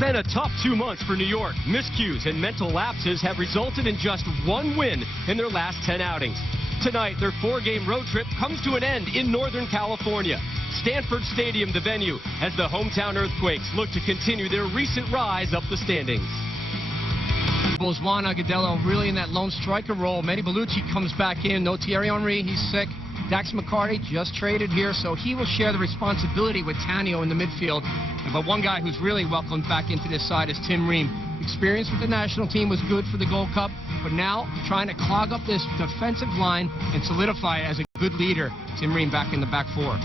been a tough 2 months for New York. Miscues and mental lapses have resulted in just one win in their last 10 outings. Tonight, their 4-game road trip comes to an end in Northern California. Stanford Stadium, the venue, as the hometown Earthquakes look to continue their recent rise up the standings. Juan Agudelo really in that lone striker role. Manny Bellucci comes back in. No Thierry Henry, he's sick. Dax McCarty just traded here, so he will share the responsibility with Tanio in the midfield. But one guy who's really welcomed back into this side is Tim Ream. Experience with the national team was good for the Gold Cup, but now trying to clog up this defensive line and solidify it as a good leader. Tim Ream back in the back four.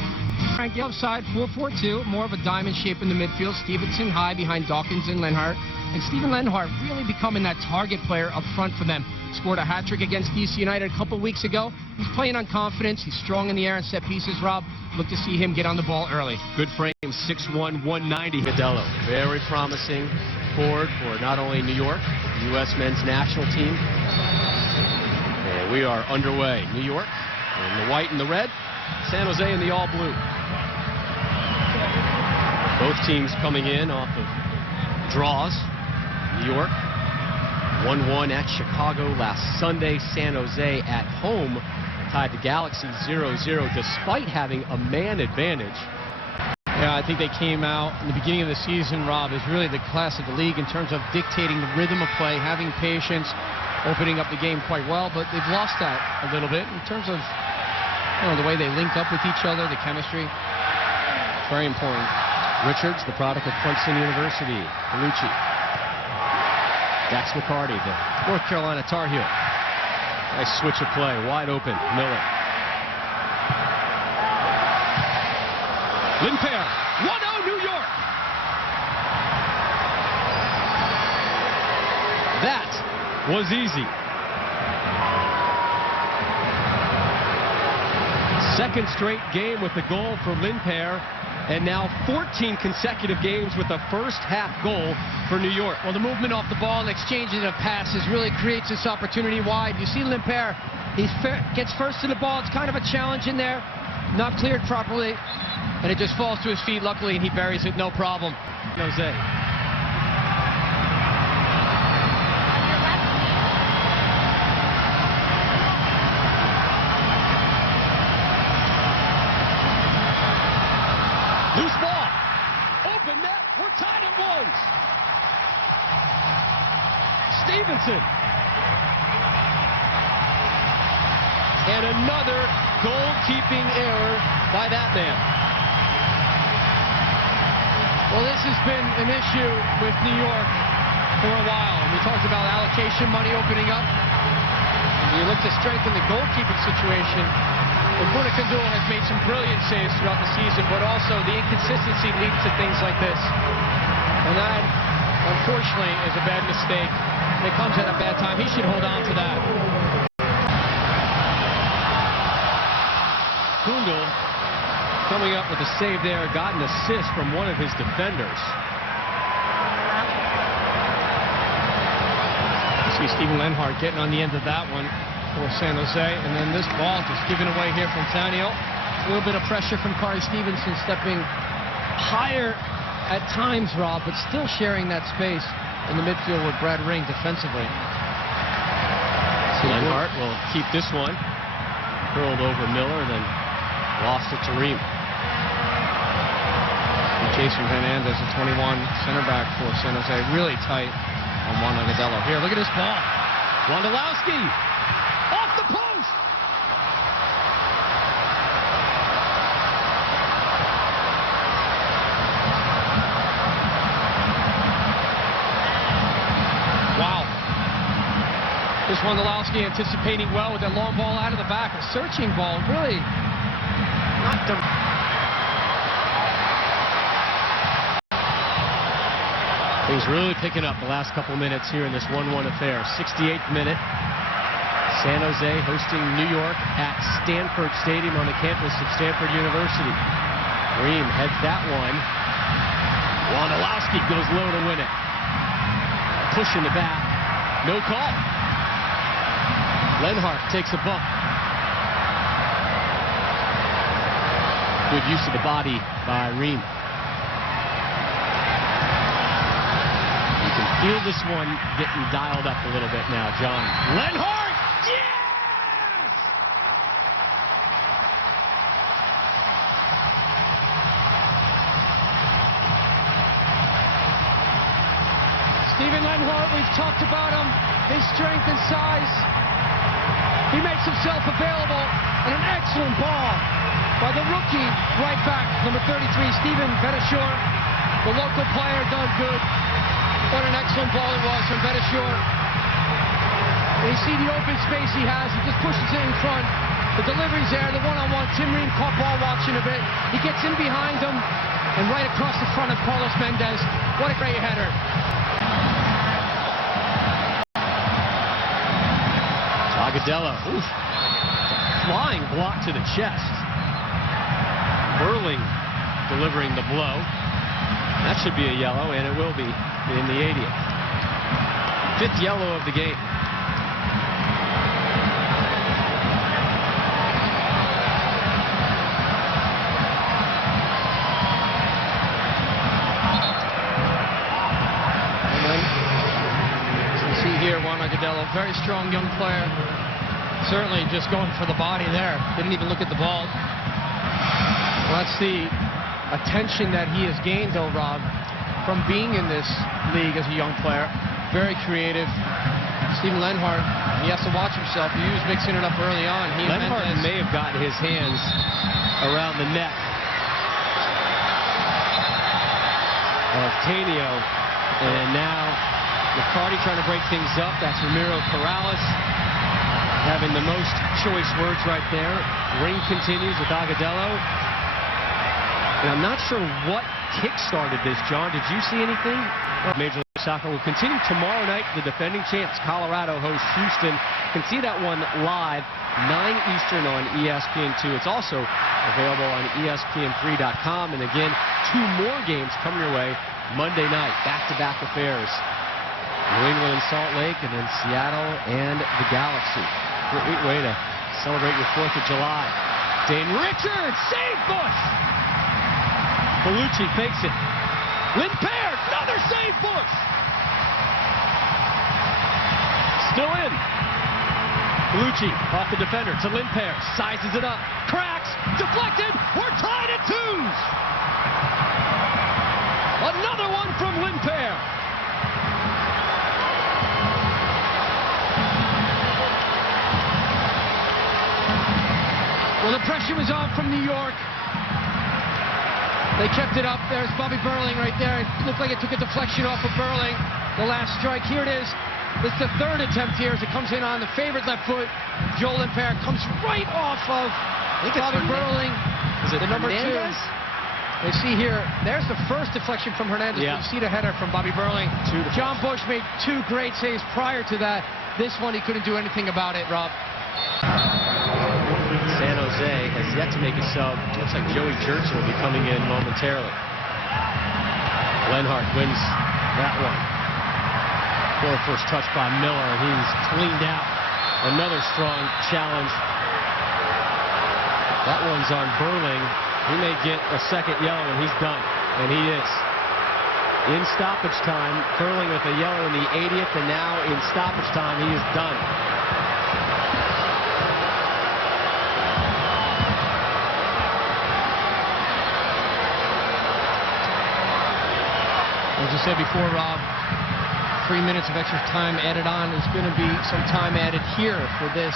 Frank Yelp side 4-4-2, more of a diamond shape in the midfield. Stevenson high behind Dawkins and Lenhart. And Steven Lenhart really becoming that target player up front for them. Scored a hat-trick against DC United a couple weeks ago. He's playing on confidence. He's strong in the air and set pieces, Rob. Look to see him get on the ball early. Good frame, 6'1", 190. Agudelo, very promising forward for not only New York, the U.S. men's national team. And we are underway. New York in the white and the red. San Jose in the all-blue. Both teams coming in off of draws. New York 1-1 at Chicago last Sunday. San Jose at home tied the Galaxy 0-0 despite having a man advantage. Yeah, I think they came out in the beginning of the season, Rob, is really the class of the league in terms of dictating the rhythm of play, having patience, opening up the game quite well, but they've lost that a little bit in terms of the way they link up with each other, the chemistry. It's very important. Richards, the product of Clemson University. Bellucci. Dax McCarty, the North Carolina Tar Heel. Nice switch of play, wide open. Miller. Limpere, 1-0 New York. That was easy. Second straight game with the goal for Limpere, and now 14 consecutive games with the first half goal for New York. Well, the movement off the ball and exchanging of passes really creates this opportunity wide. You see Limpere, he gets first to the ball. It's kind of a challenge in there, not cleared properly, and it just falls to his feet, luckily, and he buries it, no problem. Jose. Loose ball. Open net. We're tied at 1. Stevenson. And another goalkeeping error by that man. Well, this has been an issue with New York for a while. We talked about allocation money opening up. And you look to strengthen the goalkeeping situation. Mbuna Kandula has made some brilliant saves throughout the season, but also the inconsistency leads to things like this. And that, unfortunately, is a bad mistake. It comes at a bad time. He should hold on to that. Kundal coming up with a save there, got an assist from one of his defenders. You see Steven Lenhart getting on the end of that one for San Jose, and then this ball just given away here from Tanio. A little bit of pressure from Kari Stevenson, stepping higher at times, Rob, but still sharing that space in the midfield with Brad Ring defensively. Lenhart will keep this one. Curled over Miller, then lost it to Ream. Jason Hernandez, the 21 center back for San Jose, really tight on Juan Agudelo. Here, look at this ball. Wondolowski. Off the post! Wow. This Wondolowski anticipating well with that long ball out of the back. A searching ball, really not the... Things really picking up the last couple minutes here in this 1-1 affair. 68th minute. San Jose hosting New York at Stanford Stadium on the campus of Stanford University. Ream heads that one. Wondolowski goes low to win it. Push in the back. No call. Lenhart takes a bump. Good use of the body by Ream. Feel this one getting dialed up a little bit now, John. Lenhart! Yes! Steven Lenhart, we've talked about him, his strength and size. He makes himself available, and an excellent ball by the rookie right back, number 33, Steven Beitashour. The local player done good. What an excellent ball it was from Beitashour. And you see the open space he has. He just pushes it in front. The delivery's there, the one-on-one. Tim Ream caught ball watching a bit. He gets in behind him and right across the front of Carlos Mendez. What a great header. Agudelo, oof. Flying block to the chest. Burling delivering the blow. That should be a yellow, and it will be in the 80th. 5th yellow of the game. And then, as you see here, Juan Agudelo, very strong young player. Certainly just going for the body there. Didn't even look at the ball. Well, that's the attention that he has gained, though, Rob, from being in this league as a young player. Very creative. Steven Lenhart, he has to watch himself. He was mixing it up early on. Lenhart may have gotten his hands around the neck of Tanio. And now McCarty trying to break things up. That's Ramiro Corrales having the most choice words right there. Ring continues with Agudelo. And I'm not sure what kick-started this, John. Did you see anything? Major League Soccer will continue tomorrow night. The defending champs, Colorado, hosts Houston. You can see that one live, 9 Eastern on ESPN2. It's also available on ESPN3.com. And again, 2 more games coming your way Monday night. Back-to-back affairs. New England and Salt Lake, and then Seattle and the Galaxy. Great way to celebrate your 4th of July. Dane Richards, save Bush! Bellucci fakes it. Lindpair, another save Bush! Still in. Bellucci off the defender to Lindpair, sizes it up, cracks, deflected, we're tied at 2s! Another one from Lindpair. Well, the pressure was on from New York. They kept it up. There's Bobby Burling right there. It looked like it took a deflection off of Burling. The last strike. Here it is. This is the 3rd attempt here as it comes in on the favorite left foot. Joel Lindpair comes right off of Bobby Burling. Is it the number Hernandez? 2? They see here, there's the first deflection from Hernandez. Yeah. You see the header from Bobby Burling. John Bush made 2 great saves prior to that. This one, he couldn't do anything about it, Rob. San Jose has yet to make a sub. Looks like Joey Churchill will be coming in momentarily. Lenhart wins that one. Poor first touch by Miller. He's cleaned out. Another strong challenge. That one's on Burling. He may get a 2nd yellow, and he's done. And he is. In stoppage time, Burling with a yellow in the 80th, and now in stoppage time, he is done. As I said before, Rob, 3 minutes of extra time added on. There's going to be some time added here for this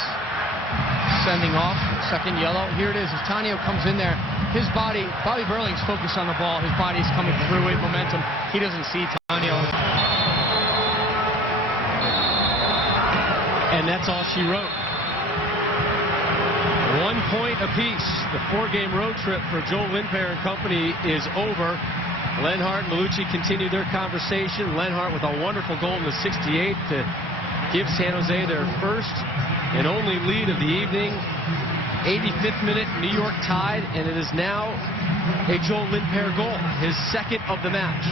sending off. 2nd yellow. Here it is as Tanio comes in there. His body, Bobby Burling's focused on the ball. His body's coming through it, momentum. He doesn't see Tanio. And that's all she wrote. 1 point apiece. The 4-game road trip for Joel Lindpair and company is over. Lenhart and Bellucci continue their conversation. Lenhart with a wonderful goal in the 68th to give San Jose their first and only lead of the evening. 85th minute, New York tied, and it is now a Joel Lindpair goal, his 2nd of the match.